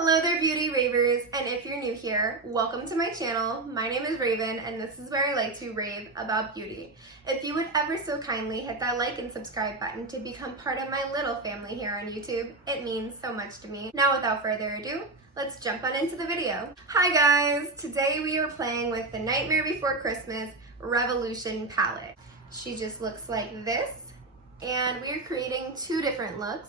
Hello there, beauty ravers, and if you're new here, welcome to my channel. My name is Raven, and this is where I like to rave about beauty. If you would ever so kindly hit that like and subscribe button to become part of my little family here on YouTube, it means so much to me. Now, without further ado, let's jump on into the video. Hi guys! Today we are playing with the Nightmare Before Christmas Revolution palette. She just looks like this, and we are creating two different looks.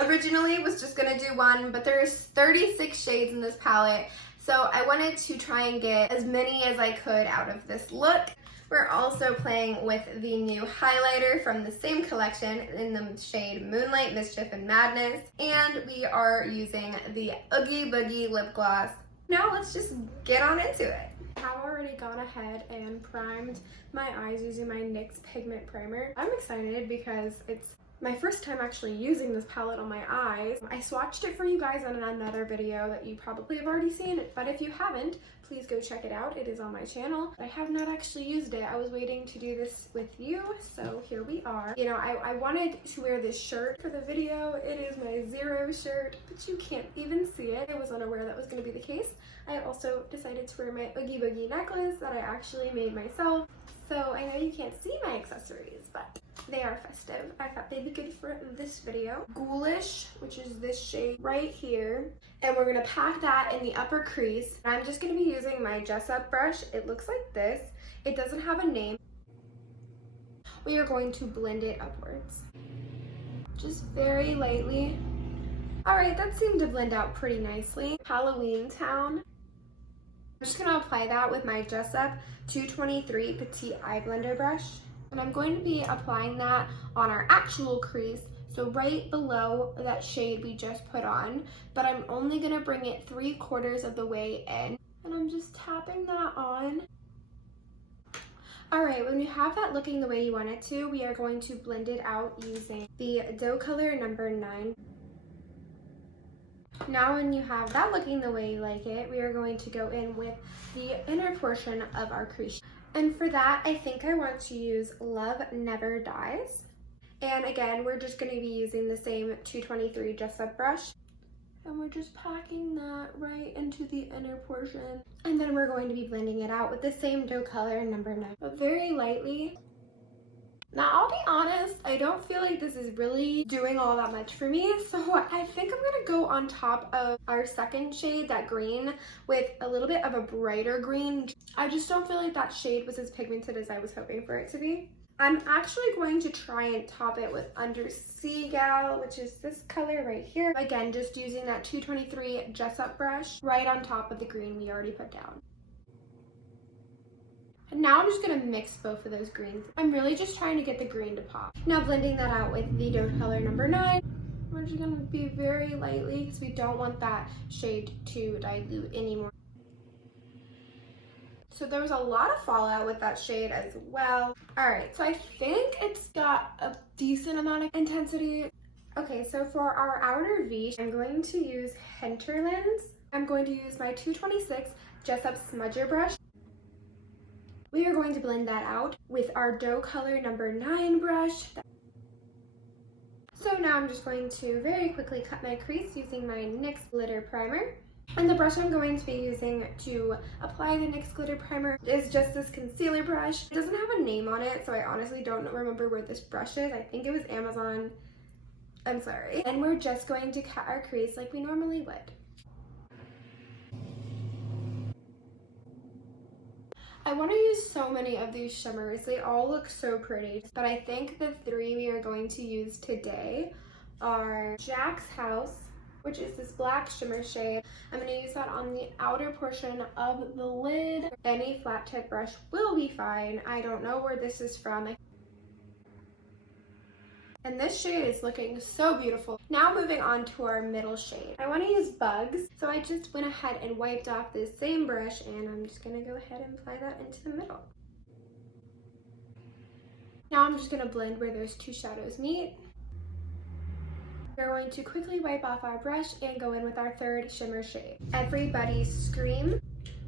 Originally was just gonna do one, but there's 36 shades in this palette, so I wanted to try and get as many as I could out of this look. We're also playing with the new highlighter from the same collection in the shade Moonlight, Mischief, and Madness, and we are using the Oogie Boogie lip gloss. Now let's just get on into it. I have already gone ahead and primed my eyes using my NYX pigment primer. I'm excited because it's my first time actually using this palette on my eyes. I swatched it for you guys on another video that you probably have already seen, but if you haven't, please go check it out. It is on my channel. I have not actually used it. I was waiting to do this with you, so here we are. You know, I wanted to wear this shirt for the video. It is my Zero shirt, but you can't even see it. I was unaware that was going to be the case. I also decided to wear my Oogie Boogie necklace that I actually made myself. So I know you can't see my accessories, but they are festive. I thought they'd be good for this video. Ghoulish, which is this shade right here. And we're gonna pack that in the upper crease. I'm just gonna be using my Jessup brush. It looks like this. It doesn't have a name. We are going to blend it upwards. Just very lightly. All right, that seemed to blend out pretty nicely. Halloween Town. I'm just gonna apply that with my Jessup 223 Petite Eye Blender brush. And I'm going to be applying that on our actual crease, so right below that shade we just put on, but I'm only gonna bring it 3/4 of the way in. And I'm just tapping that on. All right, when you have that looking the way you want it to, we are going to blend it out using the dough color number 9. Now when you have that looking the way you like it, we are going to go in with the inner portion of our crease. And for that, I think I want to use Love Never Dies. And again, we're just going to be using the same 223 Jessup brush. And we're just packing that right into the inner portion. And then we're going to be blending it out with the same dough color number 9, but very lightly. Now, I'll be honest, I don't feel like this is really doing all that much for me, so I think I'm gonna go on top of our second shade, that green, with a little bit of a brighter green. I just don't feel like that shade was as pigmented as I was hoping for it to be. I'm actually going to try and top it with Under Sea Gal, which is this color right here. Again, just using that 223 Jessup brush right on top of the green we already put down. And now I'm just gonna mix both of those greens. I'm really just trying to get the green to pop. Now blending that out with the dough color number 9. We're just gonna be very lightly because we don't want that shade to dilute anymore. So there was a lot of fallout with that shade as well. All right, so I think it's got a decent amount of intensity. Okay, so for our outer V, I'm going to use Hinterlands. I'm going to use my 226 Jessup Smudger brush. We are going to blend that out with our dough color number 9 brush. So now I'm just going to very quickly cut my crease using my NYX glitter primer. And the brush I'm going to be using to apply the NYX glitter primer is just this concealer brush. It doesn't have a name on it, so I honestly don't remember where this brush is. I think it was Amazon. I'm sorry. And we're just going to cut our crease like we normally would. I want to use so many of these shimmers. They all look so pretty, but I think the 3 we are going to use today are Jack's House, which is this black shimmer shade. I'm going to use that on the outer portion of the lid. Any flat tip brush will be fine. I don't know where this is from. And this shade is looking so beautiful. Now moving on to our middle shade. I want to use Bugs, so I just went ahead and wiped off this same brush, and I'm just going to go ahead and apply that into the middle. Now I'm just going to blend where those two shadows meet. We're going to quickly wipe off our brush and go in with our third shimmer shade, Everybody's Scream,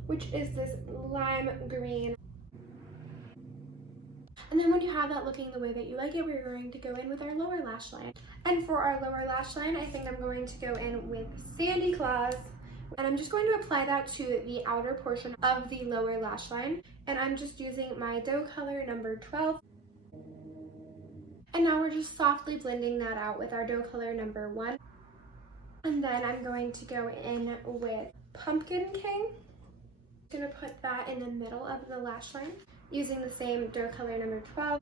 which is this lime green. And then when you have that looking the way that you like it, we're going to go in with our lower lash line. And for our lower lash line, I think I'm going to go in with Sandy Claws. And I'm just going to apply that to the outer portion of the lower lash line. And I'm just using my dough color number 12. And now we're just softly blending that out with our dough color number 1. And then I'm going to go in with Pumpkin King. I'm going to put that in the middle of the lash line using the same dough color number 12.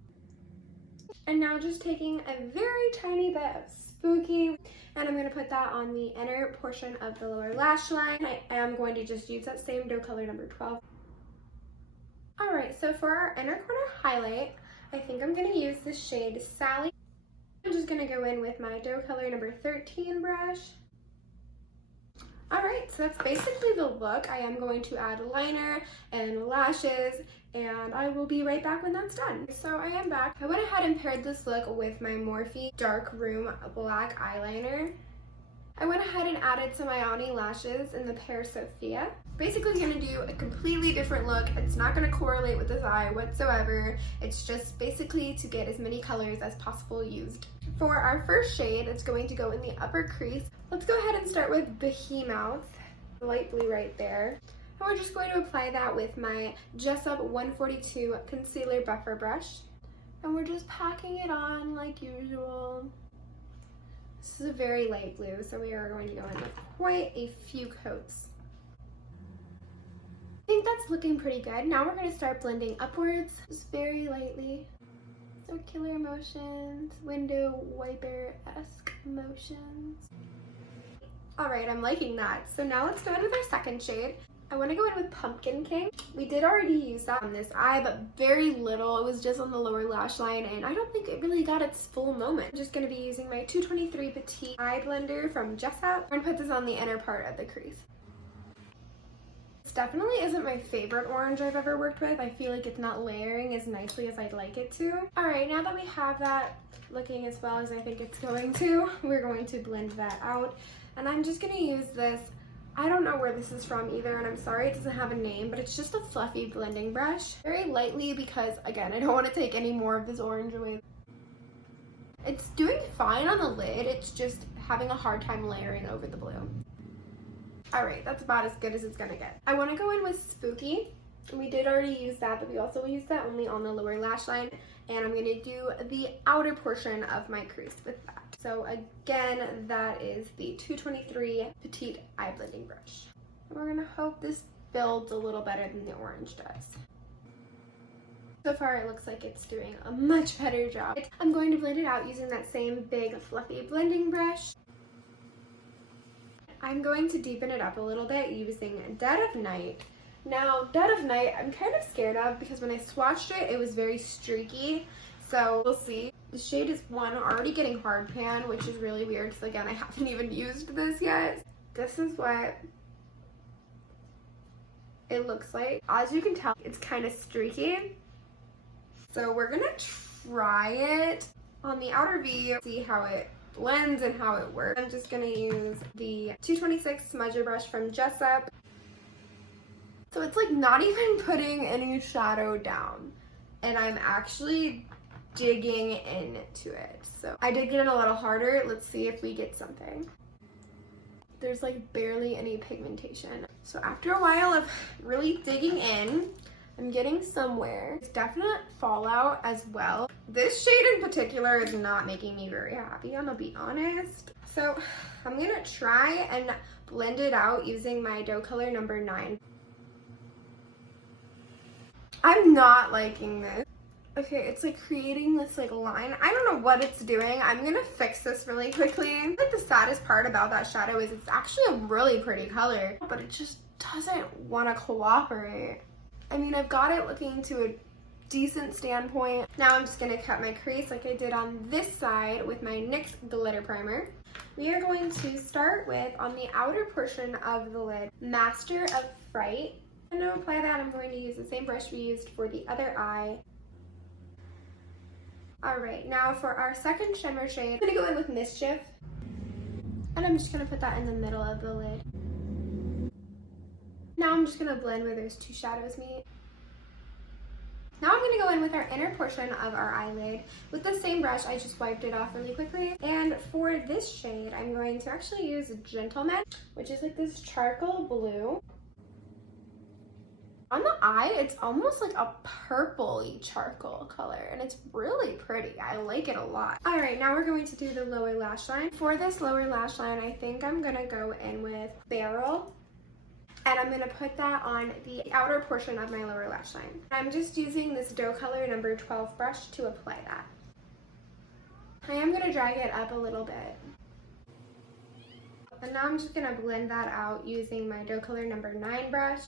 And now just taking a very tiny bit of Spooky, and I'm going to put that on the inner portion of the lower lash line. I am going to just use that same dough color number 12. Alright, so for our inner corner highlight, I think I'm going to use the shade Sally. I'm just going to go in with my dough color number 13 brush. Alright, so that's basically the look. I am going to add liner and lashes, and I will be right back when that's done. So I am back. I went ahead and paired this look with my Morphe Dark Room Black Eyeliner. I went ahead and added some ioni lashes in the pair Sophia. Basically going to do a completely different look. It's not going to correlate with this eye whatsoever. It's just basically to get as many colors as possible used. For our first shade, it's going to go in the upper crease. Let's go ahead and start with Behemoth, the light blue right there. And we're just going to apply that with my Jessup 142 Concealer Buffer Brush. And we're just packing it on like usual. This is a very light blue, so we are going to go in with quite a few coats. I think that's looking pretty good. Now we're going to start blending upwards, just very lightly. Circular motions, window wiper-esque motions. Alright, I'm liking that. So now let's go in with our second shade. I want to go in with Pumpkin King. We did already use that on this eye, but very little. It was just on the lower lash line, and I don't think it really got its full moment. I'm just going to be using my 223 Petite Eye Blender from Jessup. I'm going to put this on the inner part of the crease. This definitely isn't my favorite orange I've ever worked with. I feel like it's not layering as nicely as I'd like it to. Alright, now that we have that looking as well as I think it's going to, we're going to blend that out. And I'm just going to use this, I don't know where this is from either, and I'm sorry it doesn't have a name, but it's just a fluffy blending brush. Very lightly because, again, I don't want to take any more of this orange away. It's doing fine on the lid, it's just having a hard time layering over the blue. Alright, that's about as good as it's gonna get. I want to go in with Spooky. We did already use that, but we also used that only on the lower lash line. And I'm going to do the outer portion of my crease with that. So again, that is the 223 Petite Eye Blending Brush. And we're going to hope this builds a little better than the orange does. So far it looks like it's doing a much better job. I'm going to blend it out using that same big fluffy blending brush. I'm going to deepen it up a little bit using Dead of Night. Now, Dead of Night, I'm kind of scared of because when I swatched it, it was very streaky. So we'll see. The shade is 1, already getting hard pan, which is really weird because again, I haven't even used this yet. This is what it looks like. As you can tell, it's kind of streaky. So we're gonna try it on the outer V, see how it blends and how it works. I'm just gonna use the 226 smudger brush from Jessup. So it's like not even putting any shadow down, and I'm actually digging into it. So I did get it a little harder. Let's see if we get something. There's like barely any pigmentation. So after a while of really digging in, I'm getting somewhere. There's definite fallout as well. This shade in particular is not making me very happy, I'm gonna be honest. So I'm gonna try and blend it out using my dough color number 9. I'm not liking this. Okay, it's like creating this like line. I don't know what it's doing. I'm gonna fix this really quickly. Like the saddest part about that shadow is it's actually a really pretty color, but it just doesn't want to cooperate. I mean, I've got it looking to a decent standpoint. Now I'm just gonna cut my crease like I did on this side with my NYX glitter primer. We are going to start with, on the outer portion of the lid, Master of Fright. And to apply that, I'm going to use the same brush we used for the other eye. Alright, now for our second shimmer shade, I'm going to go in with Mischief. And I'm just going to put that in the middle of the lid. Now I'm just going to blend where those two shadows meet. Now I'm going to go in with our inner portion of our eyelid. With the same brush, I just wiped it off really quickly. And for this shade, I'm going to actually use Gentleman, which is like this charcoal blue. On the eye, it's almost like a purpley charcoal color, and it's really pretty. I like it a lot. All right, now we're going to do the lower lash line. For this lower lash line, I think I'm gonna go in with Barrel, and I'm gonna put that on the outer portion of my lower lash line. I'm just using this doe color number 12 brush to apply that. I am gonna drag it up a little bit. And now I'm just gonna blend that out using my doe color number 9 brush.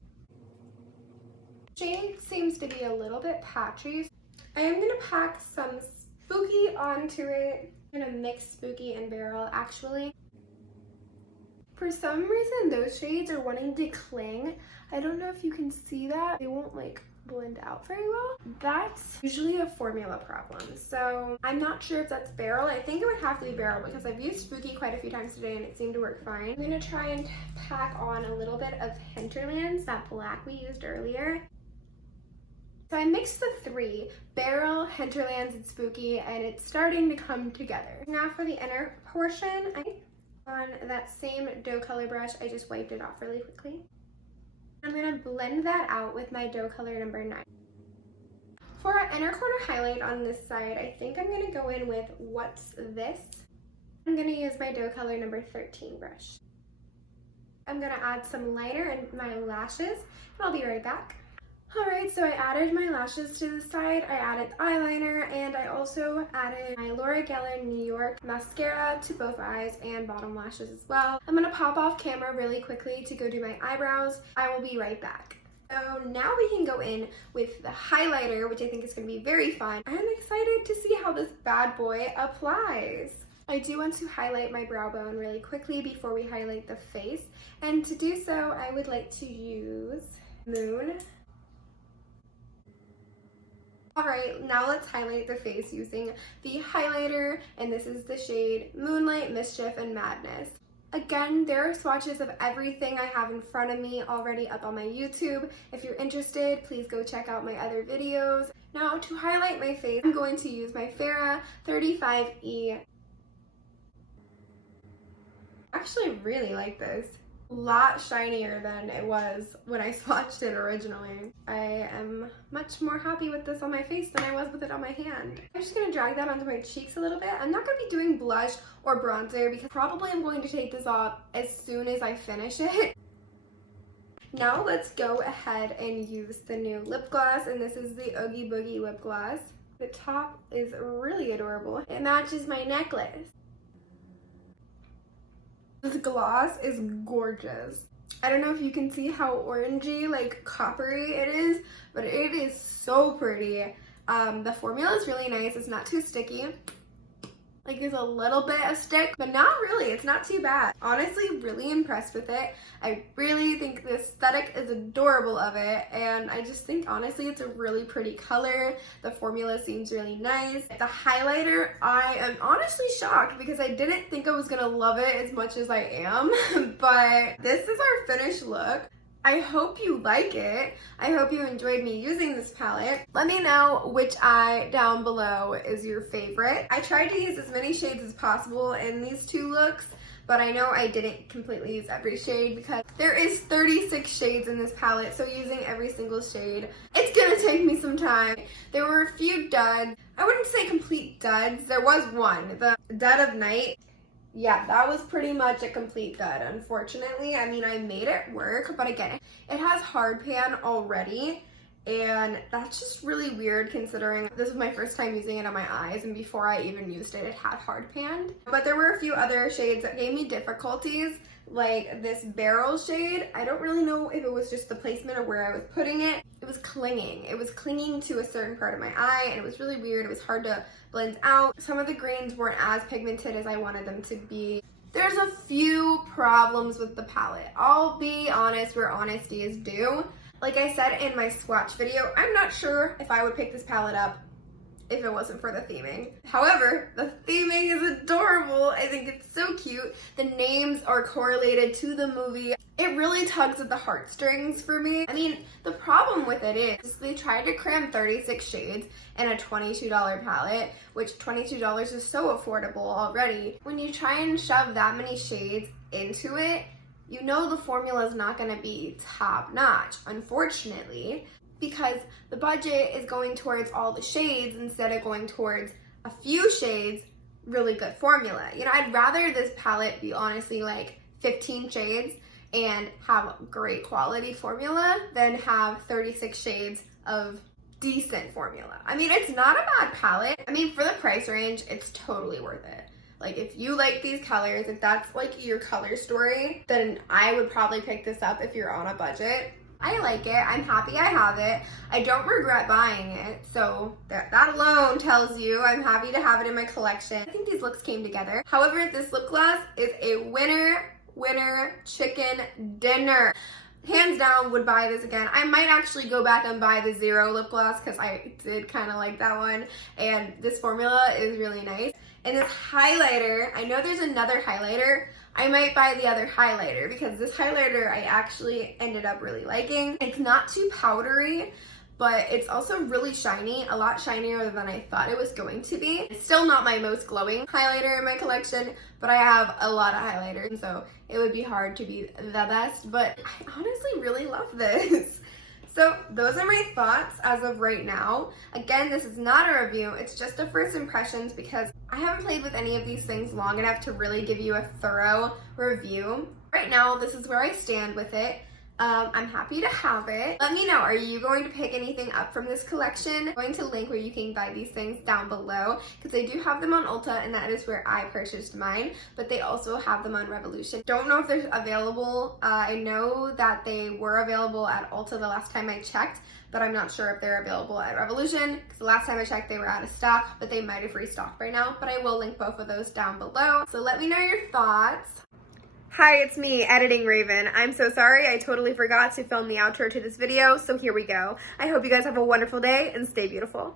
Shade seems to be a little bit patchy. I am going to pack some Spooky onto it. I'm going to mix Spooky and Barrel actually. For some reason those shades are wanting to cling. I don't know if you can see that. They won't like blend out very well. That's usually a formula problem. So I'm not sure if that's Barrel. I think it would have to be Barrel because I've used Spooky quite a few times today and it seemed to work fine. I'm going to try and pack on a little bit of Hinterlands, that black we used earlier. So I mixed the three, Barrel, Hinterlands, and Spooky, and it's starting to come together. Now for the inner portion, on that same doe color brush, I just wiped it off really quickly. I'm going to blend that out with my doe color number 9. For our inner corner highlight on this side, I think I'm going to go in with What's This? I'm going to use my doe color number 13 brush. I'm going to add some liner in my lashes, and I'll be right back. Alright, so I added my lashes to the side, I added eyeliner, and I also added my Laura Geller New York mascara to both eyes and bottom lashes as well. I'm going to pop off camera really quickly to go do my eyebrows. I will be right back. So now we can go in with the highlighter, which I think is going to be very fun. I'm excited to see how this bad boy applies. I do want to highlight my brow bone really quickly before we highlight the face, and to do so I would like to use Moon. Alright, now let's highlight the face using the highlighter, and this is the shade Moonlight, Mischief, and Madness. Again, there are swatches of everything I have in front of me already up on my YouTube. If you're interested, please go check out my other videos. Now, to highlight my face, I'm going to use my Farrah 35E. I actually really like this. A lot shinier than it was when I swatched it originally. I am much more happy with this on my face than I was with it on my hand. I'm just going to drag that onto my cheeks a little bit. I'm not going to be doing blush or bronzer because probably I'm going to take this off as soon as I finish it. Now let's go ahead and use the new lip gloss, and this is the Oogie Boogie lip gloss. The top is really adorable. It matches my necklace. This gloss is gorgeous. I don't know if you can see how orangey, like coppery it is, but it is so pretty. The formula is really nice. It's not too sticky. Like there's a little bit of stick, but not really. It's not too bad. Honestly, really impressed with it. I really think the aesthetic is adorable of it, and I just think honestly it's a really pretty color. The formula seems really nice. The highlighter, I am honestly shocked because I didn't think I was gonna love it as much as I am, but this is our finished look. I hope you like it. I hope you enjoyed me using this palette. Let me know which eye down below is your favorite. I tried to use as many shades as possible in these two looks, but I know I didn't completely use every shade because there is 36 shades in this palette, so using every single shade, it's gonna take me some time. There were a few duds. I wouldn't say complete duds. There was one, the Dud of Night. Yeah, that was pretty much a complete dud, unfortunately. I mean, I made it work, but again, it has hard pan already, and that's just really weird considering this was my first time using it on my eyes, and before I even used it, it had hard panned. But there were a few other shades that gave me difficulties, like this Barrel shade. I don't really know if it was just the placement or where I was putting it. It was clinging. It was clinging to a certain part of my eye, and it was really weird. It was hard to blend out. Some of the greens weren't as pigmented as I wanted them to be. There's a few problems with the palette. I'll be honest where honesty is due. Like I said in my swatch video, I'm not sure if I would pick this palette up if it wasn't for the theming. However, the theming is adorable. I think it's so cute. The names are correlated to the movie. It really tugs at the heartstrings for me. I mean, the problem with it is they tried to cram 36 shades in a $22 palette, which $22 is so affordable already. When you try and shove that many shades into it, you know the formula is not going to be top notch, unfortunately, because the budget is going towards all the shades instead of going towards a few shades, really good formula. You know, I'd rather this palette be honestly like 15 shades and have great quality formula than have 36 shades of decent formula. I mean, it's not a bad palette. I mean, for the price range, it's totally worth it. Like, if you like these colors, if that's like your color story, then I would probably pick this up if you're on a budget. I like it. I'm happy I have it. I don't regret buying it, so that alone tells you I'm happy to have it in my collection. I think these looks came together. However, this lip gloss is a winner chicken dinner. Hands down, would buy this again. I might actually go back and buy the Zero lip gloss because I did kind of like that one, and this formula is really nice. And this highlighter, I know there's another highlighter. I might buy the other highlighter because this highlighter I actually ended up really liking. It's not too powdery, but it's also really shiny, a lot shinier than I thought it was going to be. It's still not my most glowing highlighter in my collection, but I have a lot of highlighters, so it would be hard to be the best, but I honestly really love this. So those are my thoughts as of right now. Again, this is not a review, it's just a first impressions because I haven't played with any of these things long enough to really give you a thorough review. Right now, this is where I stand with it. I'm happy to have it. Let me know, are you going to pick anything up from this collection? I'm going to link where you can buy these things down below because they do have them on Ulta and that is where I purchased mine, but they also have them on Revolution. Don't know if they're available. I know that they were available at Ulta the last time I checked, but I'm not sure if they're available at Revolution because the last time I checked they were out of stock, but they might have restocked by now, but I will link both of those down below. So let me know your thoughts. Hi, it's me, Editing Raven. I'm so sorry, I totally forgot to film the outro to this video, so here we go. I hope you guys have a wonderful day and stay beautiful.